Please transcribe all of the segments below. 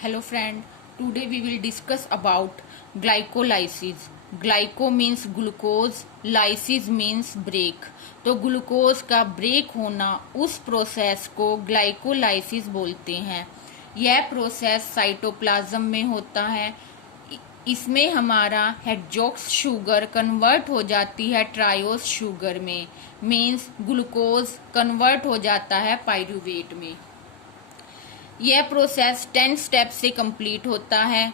Hello friend, today we will discuss about glycolysis. Glyco means glucose, lysis means break. तो glucose का break होना उस process को glycolysis बोलते हैं। यह प्रोसेस साइटोप्लाज्म में होता है। इसमें हमारा हेक्सोक्स शुगर कन्वर्ट हो जाती है ट्रायोस शुगर में, मीन्स ग्लूकोज कन्वर्ट हो जाता है पाइरूवेट में। यह प्रोसेस 10 स्टेप से कंप्लीट होता है।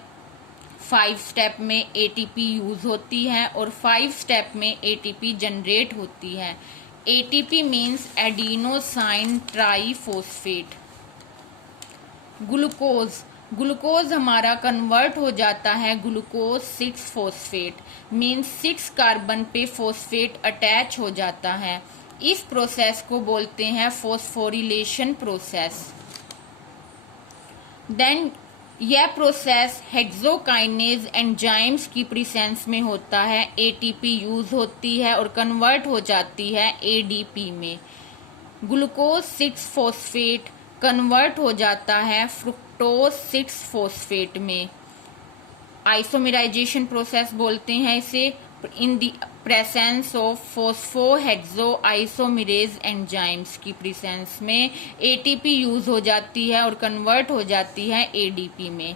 5 स्टेप में एटीपी यूज होती है और 5 स्टेप में एटीपी जनरेट होती है। ATP means adenosine triphosphate. Glucose हमारा कन्वर्ट हो जाता है ग्लूकोज 6 फॉस्फेट, मीन्स 6 कार्बन पे फॉस्फेट अटैच हो जाता है। इस प्रोसेस को बोलते हैं फॉस्फोरिलेशन प्रोसेस। देन यह प्रोसेस हेक्सोकाइनेज एंजाइम्स की प्रेजेंस में होता है। एटीपी यूज होती है और कन्वर्ट हो जाती है एडीपी में। ग्लूकोज 6 फॉस्फेट कन्वर्ट हो जाता है फ्रुक्टोज 6 फॉस्फेट में। आइसोमेराइजेशन प्रोसेस बोलते हैं इसे। In the presence of phosphohexo isomerase enzymes की प्रेजेंस में एटीपी यूज हो जाती है और कन्वर्ट हो जाती है एडीपी में।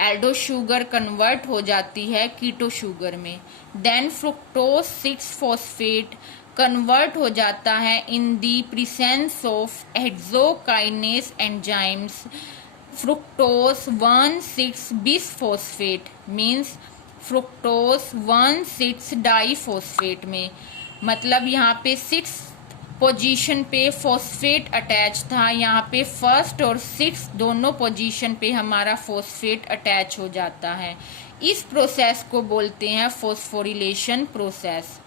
एल्डो शुगर कन्वर्ट हो जाती है कीटो शुगर में। देन फ्रुक्टोज 6 फॉस्फेट कन्वर्ट हो जाता है इन the presence of hexokinase enzymes fructose 1,6 bisphosphate, means fructose 1,6 diphosphate में। मतलब यहाँ पे 6 पोजीशन पे फॉस्फेट अटैच था, यहाँ पे फर्स्ट और 6 दोनों पोजीशन पे हमारा फॉस्फेट अटैच हो जाता है। इस प्रोसेस को बोलते हैं फॉस्फोरिलेशन प्रोसेस।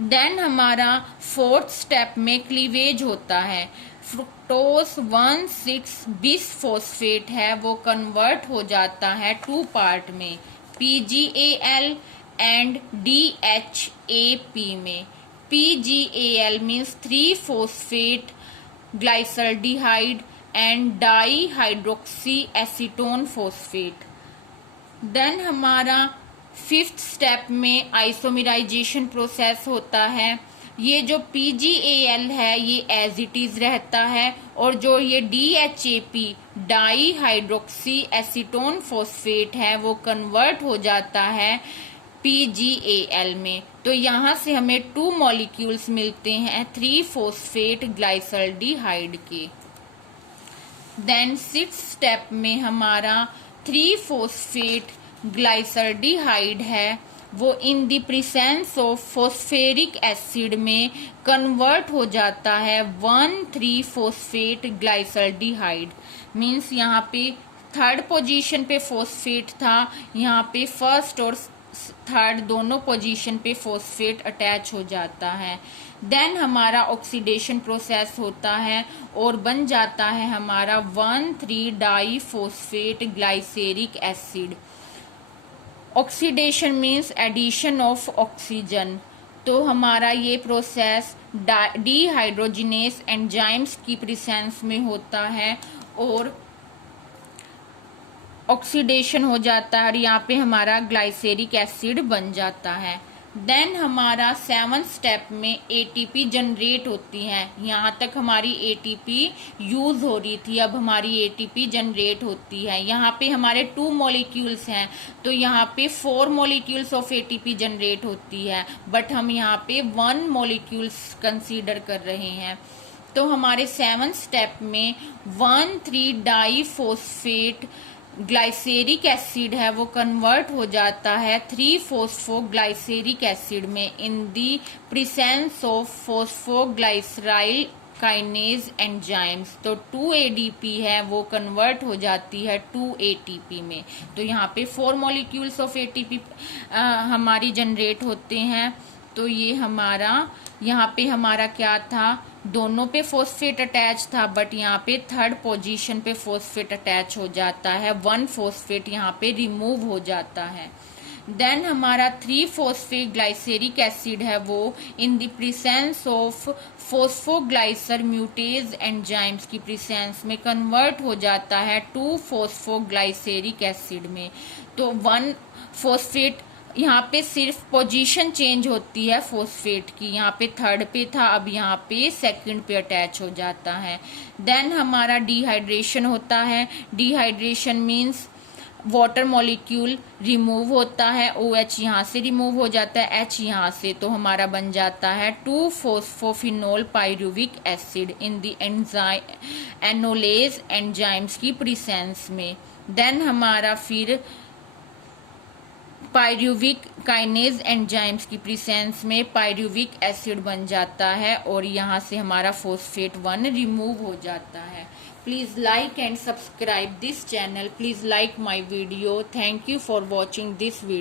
देन हमारा 4th स्टेप में क्लीवेज होता है। फ्रुक्टोज 1,6 बिसफॉस्फेट है, वो कन्वर्ट हो जाता है 2 पार्ट में, PGAL एंड DHAP में। PGAL means 3 phosphate glyceraldehyde and dihydroxy acetone phosphate. Then हमारा 5th स्टेप में आइसोमेराइजेशन प्रोसेस होता है। ये जो PGAL है ये एज इट इज रहता है और जो ये DHAP di hydroxy acetone phosphate है वो कन्वर्ट हो जाता है PGAL में। तो यहाँ से हमें 2 मॉलिक्यूल्स मिलते हैं 3 फॉस्फेट ग्लाइसल्डिहाइड के। देन 6th स्टेप में हमारा 3 फॉस्फेट ग्लाइसल्डिहाइड है, वो in the presence of phosphoric acid में कन्वर्ट हो जाता है 1,3 फॉस्फेट ग्लाइसल्डिहाइड। मीन्स यहाँ पे 3rd पोजीशन पे फॉस्फेट था, यहाँ पे 1st और 3rd दोनों पोजीशन पे फॉस्फेट अटैच हो जाता है। देन हमारा ऑक्सीडेशन प्रोसेस होता है और बन जाता है हमारा 1,3 di phosphate glyceric acid. Oxidation means addition of oxygen. तो हमारा ये प्रोसेस डीहाइड्रोजिनेस एंजाइम्स की प्रेजेंस में होता है और ऑक्सीडेशन हो जाता है और यहाँ पे हमारा ग्लाइसेरिक एसिड बन जाता है। देन हमारा 7th स्टेप में एटीपी जनरेट होती है। यहाँ तक हमारी एटीपी यूज हो रही थी, अब हमारी एटीपी जनरेट होती है। यहाँ पे हमारे 2 मॉलिक्यूल्स हैं तो यहाँ पे 4 मॉलिक्यूल्स ऑफ एटीपी जनरेट होती है, बट हम यहाँ पे 1 मॉलिक्यूल्स कंसीडर कर रहे हैं। तो हमारे 7th स्टेप में 1,3 डाईफॉस्फेट ग्लाइसेरिक एसिड है वो कन्वर्ट हो जाता है 3 फॉस्फोग्लाइसेरिक एसिड में in the presence of phosphoglyceryl kinase enzymes. तो 2 ADP है वो कन्वर्ट हो जाती है 2 ATP में। तो यहाँ पे 4 मॉलिक्यूल्स ऑफ ATP हमारी जनरेट होते हैं। तो ये हमारा यहाँ पे हमारा क्या था, दोनों पे फॉस्फेट अटैच था, बट यहाँ पे 3rd पोजीशन पे फॉस्फेट अटैच हो जाता है, 1 फॉस्फेट यहाँ पे रिमूव हो जाता है। देन हमारा 3-फॉस्फेट एसिड है वो in the presence of phosphoglycerate mutase enzymes की प्रेजेंस में कन्वर्ट हो जाता है 2-फॉस्फोग्लाइसेरिक एसिड में। तो 1 फॉस्फेट यहाँ पे सिर्फ पोजीशन चेंज होती है फॉस्फेट की, यहाँ पे थर्ड पे था, अब यहाँ पे सेकंड पे अटैच हो जाता है। देन हमारा डिहाइड्रेशन होता है। Dehydration means water molecule remove होता है, OH यहाँ से रिमूव हो जाता है, H यहाँ से, तो हमारा बन जाता है two phosphoenol pyruvic acid in the enolase enzymes की प्रेजेंस में। देन हमारा फिर पायरुविक काइनेज एंजाइम्स की प्रेजेंस में पायरुविक एसिड बन जाता है और यहाँ से हमारा फॉस्फेट 1 रिमूव हो जाता है। Please like and subscribe this channel. Please like my video. Thank you for watching this video.